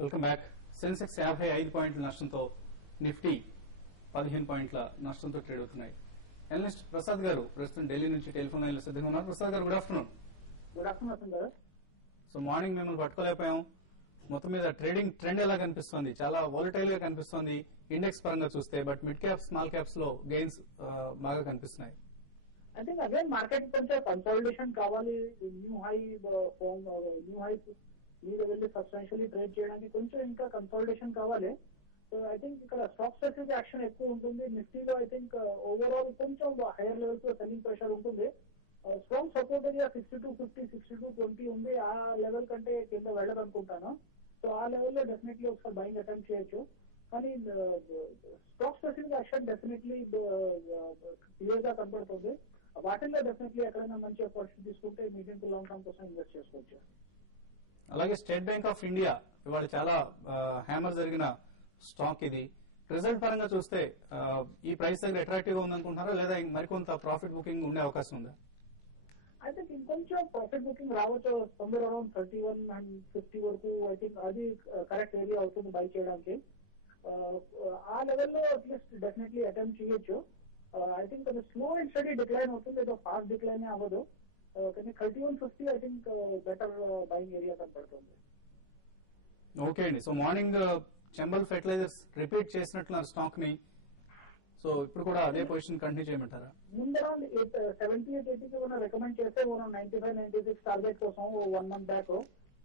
Welcome back. Sensex 55 పాయింట్ల నష్టంతో, Nifty 15 పాయింట్ల నష్టంతో ట్రేడ్ అవుతున్నాయి. అనలిస్ట్ ప్రసాద్ గారు ప్రస్తుతం ఢిల్లీ నుంచి టెలిఫోన్ లైన్ లో సిద్ధంగా ఉన్నారు. ప్రసాద్ గారు, good afternoon. Good afternoon sir. So morning మిమ్మల్ని పట్టుకోలేకపోయాం. మొత్తం మీద ట్రేడింగ్ ట్రెండ్ ఎలా కనిపిస్తోంది? చాలా వాలటైల్ గా కనిపిస్తోంది ఇండెక్స్ పరంగా చూస్తే, but mid cap small caps లో గెయిన్స్ బాగా కనిపిస్తున్నాయి. ఐ థింక్ అగైన్ మార్కెట్ కొంచెం కన్సాలిడేషన్ కావాలి. న్యూ హై మీద వెళ్ళి సబ్స్టాన్షియల్లీ ట్రేడ్ చేయడానికి కొంచెం ఇంకా కన్సాలిడేషన్ కావాలి. సో ఐ థింక్ ఇక్కడ స్టాక్ స్పెసిఫిక్ యాక్షన్ ఎక్కువ ఉంటుంది. నిఫ్టీలో ఐ థింక్ ఓవరాల్ కొంచెం హైయర్ లెవెల్స్ లో సెల్లింగ్ ప్రెషర్ ఉంటుంది. స్ట్రాంగ్ సపోర్ట్ ఏరియా 6250, 6220 ఉంది. ఆ లెవెల్ కంటే కింద వెళ్ళదనుకుంటాను. సో ఆ లెవెల్లో డెఫినెట్లీ ఒకసారి బయింగ్ అటెంప్ట్ చేయొచ్చు. కానీ stock specific action definitely clear గా కనబడుతుంది. వాటిల్లో డెఫినెట్లీ ఎక్కడైనా మంచి ఆపర్చునిటీ తీసుకుంటే మీడియం టు లాంగ్ టర్మ్ కోసం ఇన్వెస్ట్ చేసుకోవచ్చు. అలాగే స్టేట్ బ్యాంక్ ఆఫ్ ఇండియా ఇవాళ చాలా హ్యామర్ జరిగిన స్టాక్ ఇది. రిజల్ట్ పరంగా చూస్తే ఈ ప్రైస్ దగ్గర అట్రాక్టివ్ గా ఉందనుకుంటున్నారా, లేదా మరికొంత ప్రాఫిట్ బుకింగ్ ఉండే అవకాశం ఉందా? ఐ థింక్ ఇంకొంచెం ప్రాఫిట్ బుకింగ్ రావచ్చు. సమ్వేర్ అరౌండ్ 31 and 50 వరకు ఐ థింక్ అది కరెక్ట్ ఏరియా అవుతుంది బై చేయడానికి. ఆ లెవెల్లో అట్లీస్ట్ డెఫినెట్లీ అటెంప్ట్ చేయొచ్చు. ఐ థింక్ అది స్లో అండ్ స్టడీ డిక్లైన్ అవుతుంది, ఏదో ఫాస్ట్ డిక్లైన్ అవ్వదు. కానీ 3150 I think better buying area కనపడుతుంది. ఓకే అండి. So morning Chambal fertilisers repeat చేసినట్లున్నారు స్టాక్ ని. సో ఇప్పుడు కూడా అదే పొజిషన్ కంటిన్యూ చేయమంటారా? ముందు అరౌండ్ 78-80 మనం రికమెండ్ చేస్తే మనం 95-96 టార్గెట్ కోసం 1 month బ్యాక్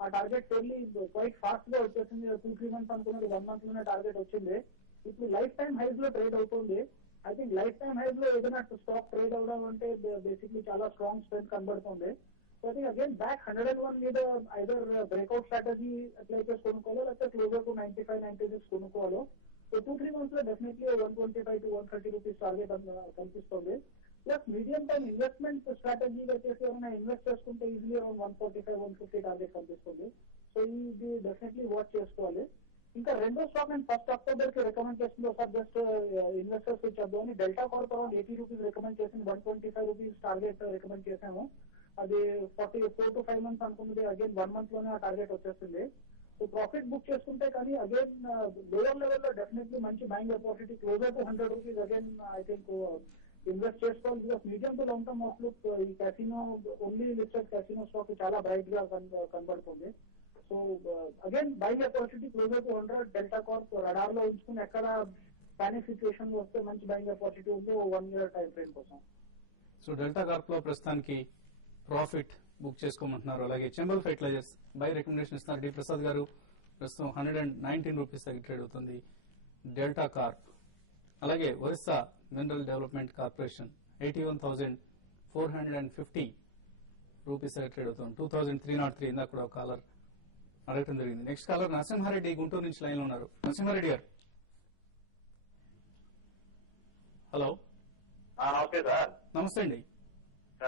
ఆ టార్గెట్ వెళ్ళి క్వైట్ ఫాస్ట్ గా వచ్చేసింది. 2-3 months అనుకున్నది 1 month లోనే టార్గెట్ వచ్చింది. ఇప్పుడు లైఫ్ టైమ్ హైస్ లో ట్రేడ్ అవుతుంది. I think lifetime highs లో ఏదైనా స్టాక్ ట్రేడ్ అవడం అంటే బేసిక్లీ చాలా స్ట్రాంగ్ స్ట్రెంత్ కనబడుతుంది. So I think again back 101 మీద ఐదర్ బ్రేక్అవుట్ స్ట్రాటజీ అట్లయితే కొనుక్కోవాలో, లేకపోతే క్లోజర్ టు 95-96 కొనుక్కోవాలో. సో 2-3 months లో డెఫినెట్లీ 125-130 రూపీస్ టార్గెట్ కనిపిస్తుంది. Plus medium time investment strategy వచ్చేసి ఏమైనా ఇన్వెస్ట్ చేసుకుంటే ఈజీలీ అరౌండ్ 145-150 టార్గెట్ కనిపిస్తుంది. సో ఇది డెఫినెట్లీ వాచ్ చేసుకోవాలి. ఇంకా రెండో స్టాక్ నేను 1st October కి రికమెండ్ చేసింది, ఒకసారి జస్ట్ ఇన్వెస్టర్స్ ఇచ్చేద్దామని. Delta Corp around 80 rupees recommend చేసింది, 125 రూపీస్ టార్గెట్ రికమెండ్ చేశాము. అది 4-5 months అనుకున్నది, అగైన్ 1 month లోనే ఆ టార్గెట్ వచ్చేస్తుంది. సో ప్రాఫిట్ బుక్ చేసుకుంటే కానీ అగైన్ లోయర్ లెవెల్ లో డెఫినెట్లీ మంచి buying opportunity closer to 100 rupees again I think invest చేసుకోవాలి. Because medium to long term outlook ఈ casino only listed casino stock చాలా బ్రైట్ గా కనబడుతుంది. So again buying opportunity closer to 100. Delta Corp radar లో ఉంచుకుని ఎక్కడ panic situation వస్తే మంచి బయింగ్ ఆపర్చునిటీ ఉంది 1 year టైం ఫ్రేమ్ కోసం. సో డెల్టా కార్ప్ లో ప్రస్తుతానికి ప్రాఫిట్ బుక్ చేసుకోమంటున్నారు. అలాగే చంబల్ ఫెర్టిలైజర్స్ బై రికమెండేషన్ ఇస్తున్నారు డి ప్రసాద్ గారు. ప్రస్తుతం 119 రూపీస్ దగ్గర ట్రేడ్ అవుతుంది డెల్టా కార్ప్. అలాగే Orissa mineral development corporation 81,450 rupees దగ్గర ట్రేడ్ అవుతుంది. 2,303 ఇందాక కూడా ఒక కాలర్ అడగటం జరిగింది. నెక్స్ట్ కాలర్ నరసింహారెడ్డి గుంటూరు నుంచి లైన్ లో ఉన్నారు. నరసింహారెడ్డి గారు, హలో. నమస్తే సార్. నమస్తే అండి.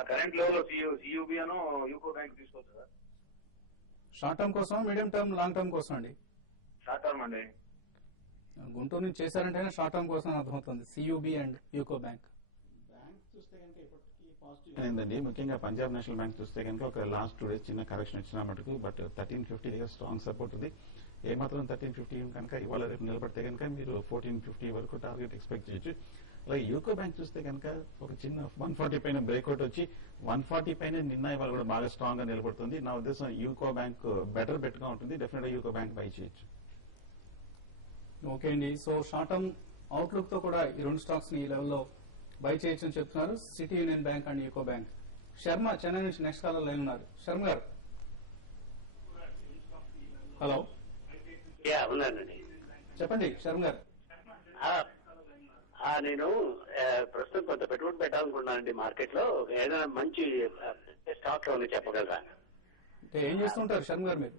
కరెంట్ లెవెల్ సియూబీ అను యూకో బ్యాంక్ తీసుకోవచ్చు సార్. షార్ట్ టర్మ్ కోసం, మీడియం టర్మ్, లాంగ్ టర్మ్ కోసం అండి? షార్ట్ టర్మ్ అండి. గుంటూరు నుంచి చేశారంటేనే షార్ట్ టర్మ్ కోసం అర్థమవుతుంది. CUB and UCO bank. Bank చూస్తే కనుక ఇప్పటికీ పాజిటివ్ అయిందండి. ముఖ్యంగా పంజాబ్ నేషనల్ బ్యాంక్ చూస్తే కనుక ఒక లాస్ట్ 2 days చిన్న కరెక్షన్ ఇచ్చిన మటుకు, బట్ 1350 దగ్గర స్ట్రాంగ్ సపోర్ట్ ఉంది. ఏమాత్రం 1350 కనుక ఇవాళ రేపు నిలబడితే కనుక మీరు 1450 వరకు టార్గెట్ ఎక్స్పెక్ట్ చేయొచ్చు. అలాగే యూకో బ్యాంక్ చూస్తే కనుక ఒక చిన్న 140 పైన బ్రేక్అవుట్ వచ్చి 140 పైన నిన్న ఇవాళ కూడా బాగా స్ట్రాంగ్ గా నిలబడుతుంది. నా ఉద్దేశం యూకో బ్యాంక్ బెటర్ బెట్ గా ఉంటుంది. డెఫినెట్ గా యూకో బ్యాంక్ బై చేయొచ్చు. ఓకే అండి. సో షార్ట్ టర్మ్ అవుట్లుక్ తో కూడా ఈ రెండు స్టాక్స్ ని ఈ లెవెల్లో బై చేయొచ్చు అని చెప్తున్నారు city union bank and UCO bank. Sharma Chennai నుంచి నెక్స్ట్ కాలర్ లైన్ ఉన్నారు. శర్మ గారు, హలో. ఉన్నానండి, చెప్పండి శర్మ గారు. నేను ప్రస్తుతం కొంత పెట్టుబడి పెట్టాలనుకున్నానండి మార్కెట్ లో. ఏదైనా మంచి స్టాక్ లో చెప్పగలరా? అంటే ఏం చేస్తుంటారు శర్మ గారు మీరు?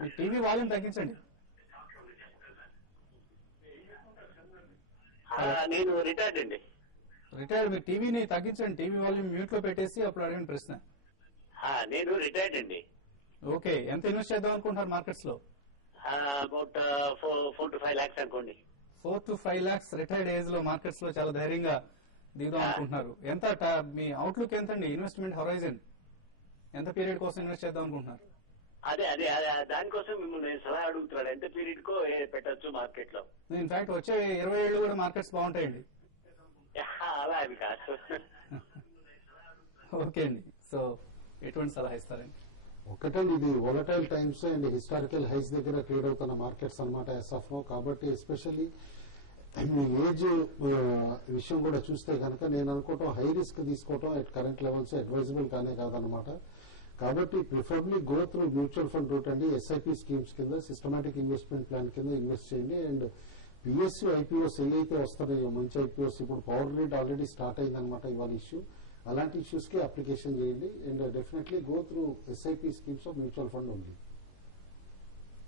మీ టీవీ వాల్యూమ్ తగ్గించండి. నేను రిటైర్డ్ అండి. రిటైర్డ్. మీ టీవీని తగ్గించండి, టీవీ వాల్యూమ్ మ్యూట్ లో పెట్టేసి అప్పుడు అడిగిన ప్రశ్న. నేను రిటైర్డ్ అండి. ఓకే. ఎంత ఇన్వెస్ట్ చేద్దాం అనుకుంటున్నారు మార్కెట్స్ లో? అబౌట్ 4 to 5 lakhs అనుకోండి. 4 to 5 lakhs రిటైర్డ్ ఏజ్ లో మార్కెట్స్ లో చాలా ధైర్యంగా దిగుదాం అనుకుంటున్నారు. ఎంత మీ అవుట్లుక్ ఎంతండి? ఇన్వెస్ట్మెంట్ హొరైజన్ ఎంత పీరియడ్ కోసం ఇన్వెస్ట్ చేద్దాం అనుకుంటున్నారు? అదే అదే దానికోసం మిమ్మల్ని నేను సలహా అడుగుతున్నాడు. ఎంత పీరియడ్ కో పెట్టచ్చు మార్కెట్ లో? ఇన్ఫాక్ట్ వచ్చే 20 ఏళ్ళు కూడా మార్కెట్స్ బాగుంటాయండి. అలా అది కాదు. ఓకే అండి. సో ఎటువంటి సలహా ఇస్తారండి? ఒకటండి, ఇది volatile times and historical highs దగ్గర ట్రేడ్ అవుతున్న మార్కెట్స్ అనమాట యాజ్ ఆఫ్ నో. కాబట్టి ఎస్పెషల్లీ మీ ఏజ్ విషయం కూడా చూస్తే కనుక నేను అనుకోవటం హై రిస్క్ తీసుకోవటం అట్ కరెంట్ లెవెల్స్ అడ్వైజబుల్ కానే కాదనమాట. కాబట్టి preferably go through mutual fund route అండి. ఎస్ఐపి స్కీమ్స్ కింద సిస్టమాటిక్ ఇన్వెస్ట్మెంట్ ప్లాన్ కింద ఇన్వెస్ట్ చేయండి. అండ్ పిఎస్యూ ఐపీఓస్ ఏవైతే వస్తున్నాయో మంచి ఐపీఓస్, ఇప్పుడు పవర్ గ్రిడ్ ఆల్రెడీ స్టార్ట్ అయిందనమాట ఇవాళ ఇష్యూ. అలాంటి ఇష్యూస్ కి అప్లికేషన్ చేయండి and definitely go through SIP schemes of mutual fund ఉంది.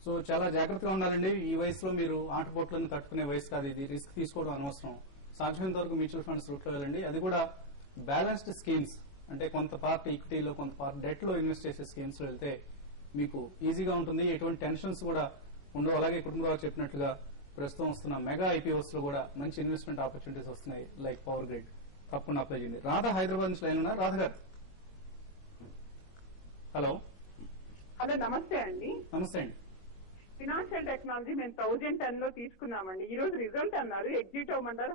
సో చాలా జాగ్రత్తగా ఉండాలండి. ఈ వయసులో మీరు ఆటపోట్లను తట్టుకునే వయసు కాదు ఇది. రిస్క్ తీసుకోవడం అనవసరం. సాధ్యమైనంత వరకు మ్యూచువల్ ఫండ్స్ రూట్లో వెళ్ళండి. అది కూడా బ్యాలెన్స్డ్ స్కీమ్స్, అంటే కొంత పార్ట్ ఈక్విటీలో కొంత పార్ట్ డెట్ లో ఇన్వెస్ట్ చేసే స్కీమ్స్ లో వెళ్తే మీకు ఈజీగా ఉంటుంది. ఎటువంటి టెన్షన్స్ కూడా ఉండవు. అలాగే కుటుంబాలు చెప్పినట్లుగా ప్రస్తుతం వస్తున్న మెగా ఐపీఓస్ లో కూడా మంచి ఇన్వెస్ట్మెంట్ ఆపర్చునిటీస్ వస్తున్నాయి, లైక్ పవర్ గ్రిడ్. తప్పకుండా అప్లై చేయండి. రాధ హైదరాబాద్ నుంచి లైన్ ఉన్నారు. రాధ గారు హలో. హలో, నమస్తే అండి. నమస్తే అండి. ఫినాన్షియల్ టెక్నాలజీ మేము 1010 లో తీసుకున్నామండి. ఈ రోజు రిజల్ట్ అన్నారు, ఎగ్జిట్ అవ్వమంటారా,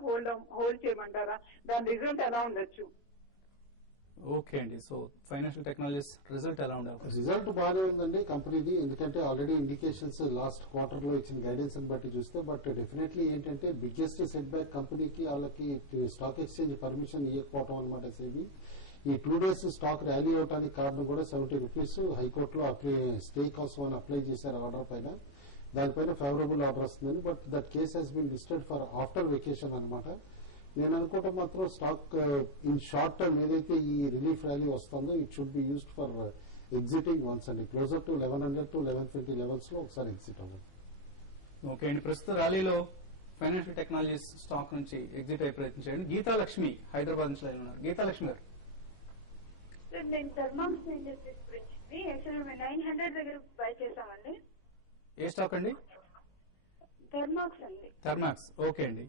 హోల్డ్ చేయమంటారా? దాని రిజల్ట్ ఎలా ఉండొచ్చు? ఓకే అండి. సో ఫైనాన్షియల్ టెక్నాలజీస్ రిజల్ట్ ఎలా ఉండే అవకాశం? రిజల్ట్ బాగానే ఉందండి కంపెనీది, ఎందుకంటే ఆల్రెడీ ఇండికేషన్స్ లాస్ట్ క్వార్టర్ లో ఇచ్చిన గైడెన్స్ బట్టి చూస్తే. బట్ డెఫినెట్లీ ఏంటంటే బిగ్గెస్ట్ సెట్ బ్యాక్ కంపెనీకి వాళ్ళకి స్టాక్ ఎక్స్చేంజ్ పర్మిషన్ ఇవ్వకపోవడం అనమాట సేబీ. ఈ 2 days స్టాక్ ర్యాలీ అవడానికి కారణం కూడా 70 రూపీస్ హైకోర్టులో స్టే కోసం అని అప్లై చేశారు ఆర్డర్ పైన. దానిపైన ఫేవరబుల్ ఆర్డర్ వస్తుందని. But that case has been listed for after vacation అనమాట. నేను అనుకోవటం మాత్రం స్టాక్ ఇన్ షార్ట్ టర్మ్ ఏదైతే ఈ రిలీఫ్ ర్యాలీ వస్తుందో it should be used for exiting once అండి. క్లోజర్ టు 1100 to 1120 లెవెల్స్ లో ఒకసారి ఎగ్జిట్ అవ్వండి. ఓకే అండి. ప్రస్తుత ర్యాలీలో ఫైనాన్షియల్ టెక్నాలజీస్ స్టాక్ నుంచి ఎగ్జిట్ అయ్యే ప్రయత్నం చేయండి. గీతా లక్ష్మి హైదరాబాద్ నుంచి లైన్ ఉన్నారు. గీతా లక్ష్మి గారు. నేను థర్మాక్స్ ఇండస్ట్రీస్ గురించి యాక్చువల్లీ మేము 900 దగ్గర బై చేసామండి. ఏ స్టాక్ అండి? థర్మాక్స్ అండి. థర్మాక్స్. ఓకే అండి.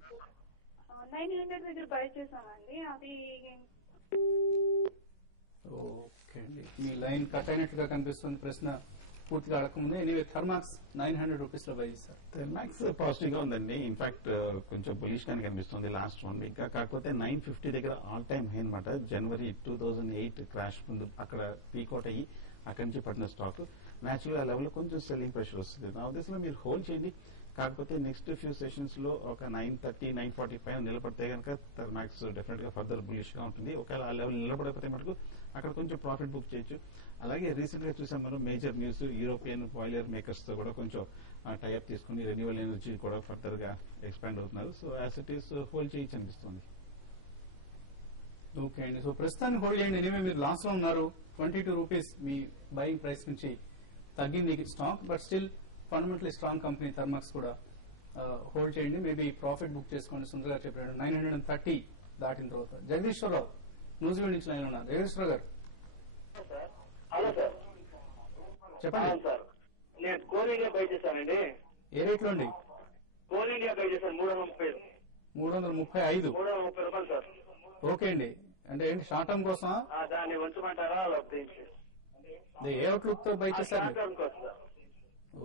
900 దగ్గర బై చేసామండి. అది ఓకే అండి. మీ లైన్ కట్ అయినట్టుగా కనిపిస్తుంది. ప్రశ్న పూర్తిగా అడగకముందే ఎనీవే థర్మాక్స్ 900 రూపీస్ లో బై చేశారు. థర్మాక్స్ పాజిటివ్ గా ఉందండి. ఇన్ఫాక్ట్ కొంచెం బులిష్ గానే కనిపిస్తుంది లాస్ట్ 1 week గా. కాకపోతే 950 దగ్గర ఆల్ టైమ్ హై అనమాట. జనవరి 2008 క్రాష్ ముందు అక్కడ పీకౌట్ అయ్యి అక్కడి నుంచి పడిన స్టాక్. నేచురల్ ఆ లెవెల్ కొంచెం సెల్లింగ్ ప్రెషర్ వస్తుంది. నా ఉద్దేశంలో మీరు హోల్డ్ చేయండి. కాకపోతే నెక్స్ట్ ఫ్యూ సెషన్స్ లో ఒక 930, 940 పైన నిలబడితే కనుక థర్మాక్స్ డెఫినెట్ గా ఫర్దర్ బులిష్ గా ఉంటుంది. ఒకవేళ ఆ లెవెల్ నిలబడకపోతే మటుకు అక్కడ కొంచెం ప్రాఫిట్ బుక్ చేయొచ్చు. అలాగే రీసెంట్ గా చూసాం మనం major news, European boiler makers తో కూడా కొంచెం టైఅప్ తీసుకుని రెన్యూవల్ ఎనర్జీ కూడా ఫర్దర్ గా ఎక్స్పాండ్ అవుతున్నారు. So as it is hold చేయొచ్చు అనిపిస్తుంది. ఓకే అండి. సో ప్రస్తుతానికి హోల్డ్ చేయండి. ఎనీవే మీరు లాస్ లో ఉన్నారు. 22 రూపీస్ మీ బయింగ్ ప్రైస్ నుంచి తగ్గింది stock. But still fundamentally strong company Thermax కూడా హోల్డ్ చేయండి. మేబీ ప్రాఫిట్ బుక్ చేసుకోండి. సుందర్ గారు చెప్పాడు 930 దాటిన తర్వాత. జగదీశ్వరరావు న్యూజిలాండ్ నుంచి లైన్ ఉన్నారు. జగదీశ్వరరావు గారు హలో సార్. చెప్పండి. సార్ నేను కోల్ ఇండియా బై చేశానండి. ఏ రేట్ లో అండి? కోల్ ఇండియా బై చేశాను 335. 335. 330 రూపాయలు సార్. ఓకే అండి. అంటే ఏంటి షార్ట్ టర్మ్ కోసం? దాన్ని ఉంచమంటారా? ఏ అవుట్లుక్ తో బై చేశారు? షార్ట్ టర్మ్ కోసం సార్.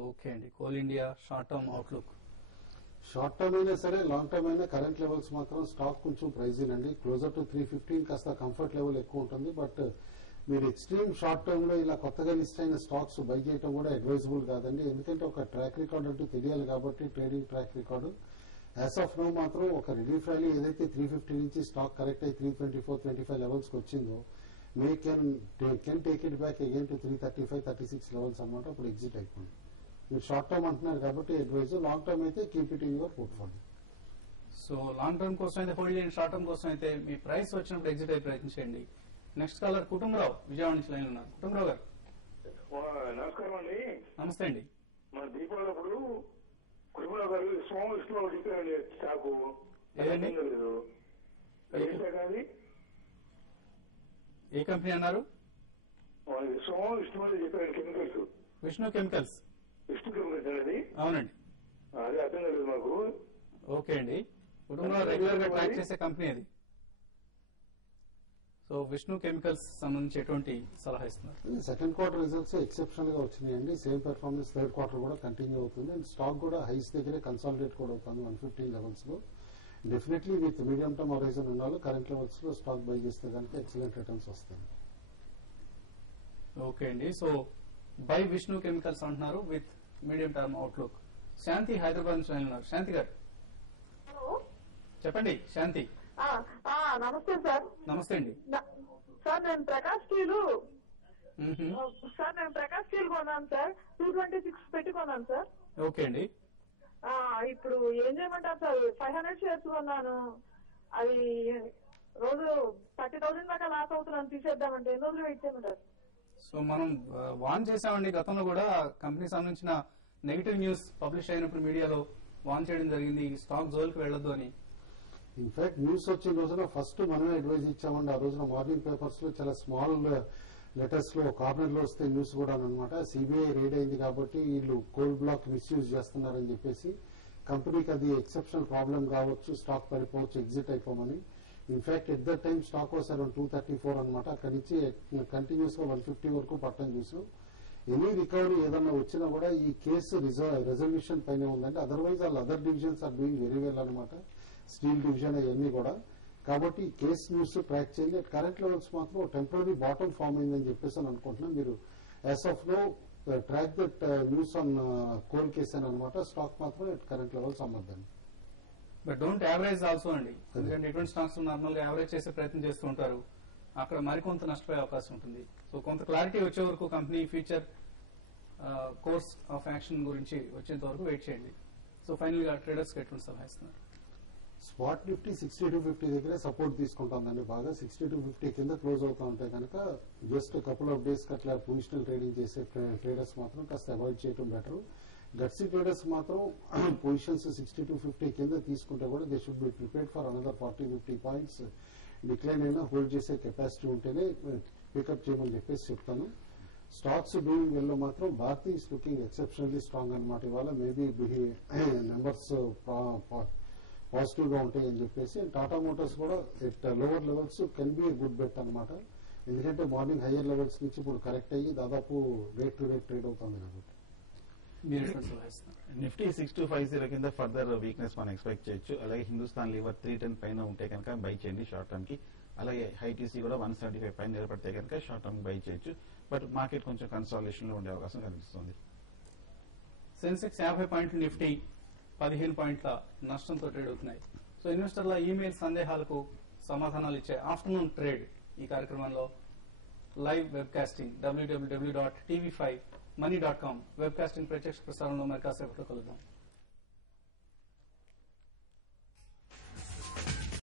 ఓకే అండి. Coal India short term outlook. Short term అయినా సరే లాంగ్ టర్మ్ అయినా కరెంట్ లెవెల్స్ మాత్రం స్టాక్ కొంచెం ప్రైజింగ్ అండి. క్లోజర్ టు 315 కాస్త కంఫర్ట్ లెవెల్ ఎక్కువ ఉంటుంది. బట్ మీరు ఎక్స్ట్రీమ్ షార్ట్ టర్మ్ లో ఇలా కొత్తగా లిస్ట్ అయిన స్టాక్స్ బై చేయడం కూడా అడ్వైజబుల్ కాదండి. ఎందుకంటే ఒక ట్రాక్ రికార్డ్ అంటూ తెలియాలి కాబట్టి, trading track record. As of now మాత్రం ఒక రిలీఫ్ ర్యాలీ ఏదైతే 350 నుంచి స్టాక్ కరెక్ట్ అయ్యి 324, 25 లెవెల్స్ కి వచ్చిందో may can take it back again to 335, 36 levels అన్నమాట. అప్పుడు ఎగ్జిట్ అయిపోయింది. మీరు షార్ట్ టర్మ్ అంటున్నారు కాబట్టి అడ్వైజ్. లాంగ్ టర్మ్ అయితే keep it in your portfolio. So long term కోసం అయితే హోల్డ్ చేయండి. షార్ట్ టర్మ్ కోసం అయితే మీ ప్రైస్ వచ్చినప్పుడు ఎగ్జిట్ అయ్యి ప్రయత్నించండి. నెక్స్ట్ కాలర్ కుటుంబరావు విజయవాడ నుంచి లైన్ ఉన్నారు. కుటుంబరావు గారు. నమస్కారం అండి. నమస్తే అండి. మన దీపావళి అప్పుడు కుటుంబరావు గారు సోమ విష్ణులో చెప్పారండి స్టాకు. ఏదండి? ఏ కంపెనీ అన్నారు? సోమ విష్ణు చెప్పారండి. Chemicals. Vishnu chemicals. Vishnu chemicals అండి. అవునండి. అదే అర్థం కాలేదు మాకు. ఓకే అండి. కుటుంబంలో రెగ్యులర్ గా ట్రాక్ చేసే కంపెనీ అది. సో సో విష్ణు కెమికల్స్ సంబంధించి ఎటువంటి సలహా ఇస్తున్నారు? సెకండ్ క్వార్టర్ రిజల్ట్స్ ఎక్సెప్షనల్ గా వచ్చినాయండి. సేమ్ పెర్ఫార్మెన్స్ థర్డ్ క్వార్టర్ కూడా కంటిన్యూ అవుతుంది. అండ్ స్టాక్ కూడా హైస్ దగ్గరే కన్సాలిడేట్ కూడా అవుతుంది 115 లెవెల్స్ లో. Definitely with medium term horizon ఉండాలి. కరెంట్ లెవెల్స్ లో స్టాక్ బై చేస్తే కనుక ఎక్సలెంట్ రిటర్న్స్ వస్తాయి. ఓకే అండి. సో బై విష్ణు కెమికల్స్ అంటున్నారు విత్ మీడియం టర్మ్ అవుట్లుక్. శాంతి హైదరాబాద్ నుంచి ఉన్నారు. శాంతి గారు చెప్పండి. శాంతి నమస్తే సార్. నమస్తే అండి. సార్ నేను ప్రకాష్ స్టీల్ కొన్నాను సార్. 226 పెట్టుకున్నాను సార్. ఓకే అండి. ఇప్పుడు ఏం చేయమంటారు సార్? 500 షేర్స్ కొన్నాను. అది రోజు 30,000 దాకా లాస్ అవుతున్నాను. తీసేద్దామంటే ఎన్ని రోజులు వెయిట్ చేయమంటారు? సో మనం వార్న్ చేసామండి గతంలో కూడా. కంపెనీ సంబంధించిన నెగిటివ్ న్యూస్ పబ్లిష్ అయినప్పుడు మీడియాలో వార్న్ చేయడం జరిగింది, స్టాక్ జోలికి వెళ్లొద్దు అని. ఇన్ఫాక్ట్ న్యూస్ వచ్చిన రోజున ఫస్ట్ మనమే అడ్వైజ్ ఇచ్చామండి. ఆ రోజున మార్నింగ్ పేపర్స్ లో చాలా స్మాల్ లెటర్స్ లో కార్నర్ లో వస్తే న్యూస్ కూడా అనమాట. సిబిఐ రేడ్ అయింది కాబట్టి వీళ్ళు కోల్ బ్లాక్ మిస్యూజ్ చేస్తున్నారని చెప్పేసి కంపెనీకి అది ఎక్సెప్షనల్ ప్రాబ్లం కావచ్చు, స్టాక్ పడిపోవచ్చు, ఎగ్జిట్ అయిపోమని. In fact at the time stock was around 234 అనమాట. అక్కడి నుంచి కంటిన్యూస్ గా 150 వరకు పట్టడం చూసాం. ఎనీ రికవరీ ఏదన్నా వచ్చినా కూడా ఈ కేసు రెజల్యూషన్ పైన ఉందంటే. అదర్వైజ్ వాళ్ళ other divisions are doing very well అనమాట. స్టీల్ డివిజన్ అవన్నీ కూడా. కాబట్టి ఈ కేసు న్యూస్ ట్రాక్ చేయండి. అట్ కరెంట్ లెవెల్స్ మాత్రం టెంపరీ బాటమ్ ఫామ్ అయిందని చెప్పేసి అని అనుకుంటున్నాం. మీరు as of now track that news on coal case అని అనమాట. స్టాక్ మాత్రం అట్ కరెంట్ లెవెల్స్ అమ్మద్దండి. బట్ డోంట్ యావరేజ్ ఆల్సో అండి. ఎందుకంటే ఎటువంటి స్టాక్స్ నార్మల్ గా యావరేజ్ చేసే ప్రయత్నం చేస్తూ ఉంటారు. అక్కడ మరికొంత నష్టపోయే అవకాశం ఉంటుంది. సో కొంత క్లారిటీ వచ్చే వరకు company future course of action గురించి వచ్చేంత వరకు వెయిట్ చేయండి. సో ఫైనల్ గా ట్రేడర్స్ కి ఎటువంటి సలహా ఇస్తున్నారు? స్పాట్ నిఫ్టీ 6250 దగ్గరే సపోర్ట్ తీసుకుంటుందండి బాగా. 6250 కింద క్లోజ్ అవుతా ఉంటే కనుక జస్ట్ కపుల్ ఆఫ్ డేస్ అట్లా పొజిషనల్ ట్రేడింగ్ చేసే ట్రేడర్స్ మాత్రం కాస్త అవాయిడ్ చేయడం బెటర్. గట్సీ ట్రేడర్స్ మాత్రం పొజిషన్స్ 6250 కింద తీసుకుంటే కూడా they should be prepared for another 40-50 points decline అయినా హోల్డ్ చేసే కెపాసిటీ ఉంటేనే పికప్ చేయమని చెప్పేసి చెప్తాను. స్టాక్స్ డూయింగ్ వెల్ మాత్రం Bharti is looking exceptionally strong అనమాట. ఇవాళ మేబీ నెంబర్స్ పాజిటివ్ గా ఉంటాయని చెప్పేసి. టాటా మోటార్స్ కూడా at lower levels can be good bet అనమాట. ఎందుకంటే మార్నింగ్ హయ్యర్ లెవెల్స్ నుంచి ఇప్పుడు కరెక్ట్ అయ్యి దాదాపు రేట్ టు రేట్ ట్రేడ్ అవుతుంది కాబట్టి. నిఫ్టీ 6250 కింద ఫర్దర్ వీక్నెస్ మనం ఎక్స్పెక్ట్ చేయొచ్చు. అలాగే హిందుస్థాన్ లీవర్ 310 పైన ఉంటే కనుక బై చేయండి షార్ట్ టర్మ్ కి. అలాగే హైటీసీ కూడా 175 పైన నిలబడితే కనుక షార్ట్ టర్మ్ బై చేయొచ్చు. బట్ మార్కెట్ కొంచెం కన్సాలిడేషన్ లో ఉండే అవకాశం కనిపిస్తుంది. సెన్సెక్స్ 50 పాయింట్లు, నిఫ్టీ 15 పాయింట్ల నష్టంతో ట్రేడ్ అవుతున్నాయి. సో ఇన్వెస్టర్ల ఈమెయిల్ సందేహాలకు సమాధానాలు ఇచ్చే ఆఫ్టర్నూన్ ట్రేడ్ ఈ కార్యక్రమంలో లైవ్ వెబ్కాస్టింగ్ www.tv5money.com వెబ్కాస్టింగ్ ప్రత్యక్ష ప్రసారంలో మరి కాసేపట్లో కలుద్దాం.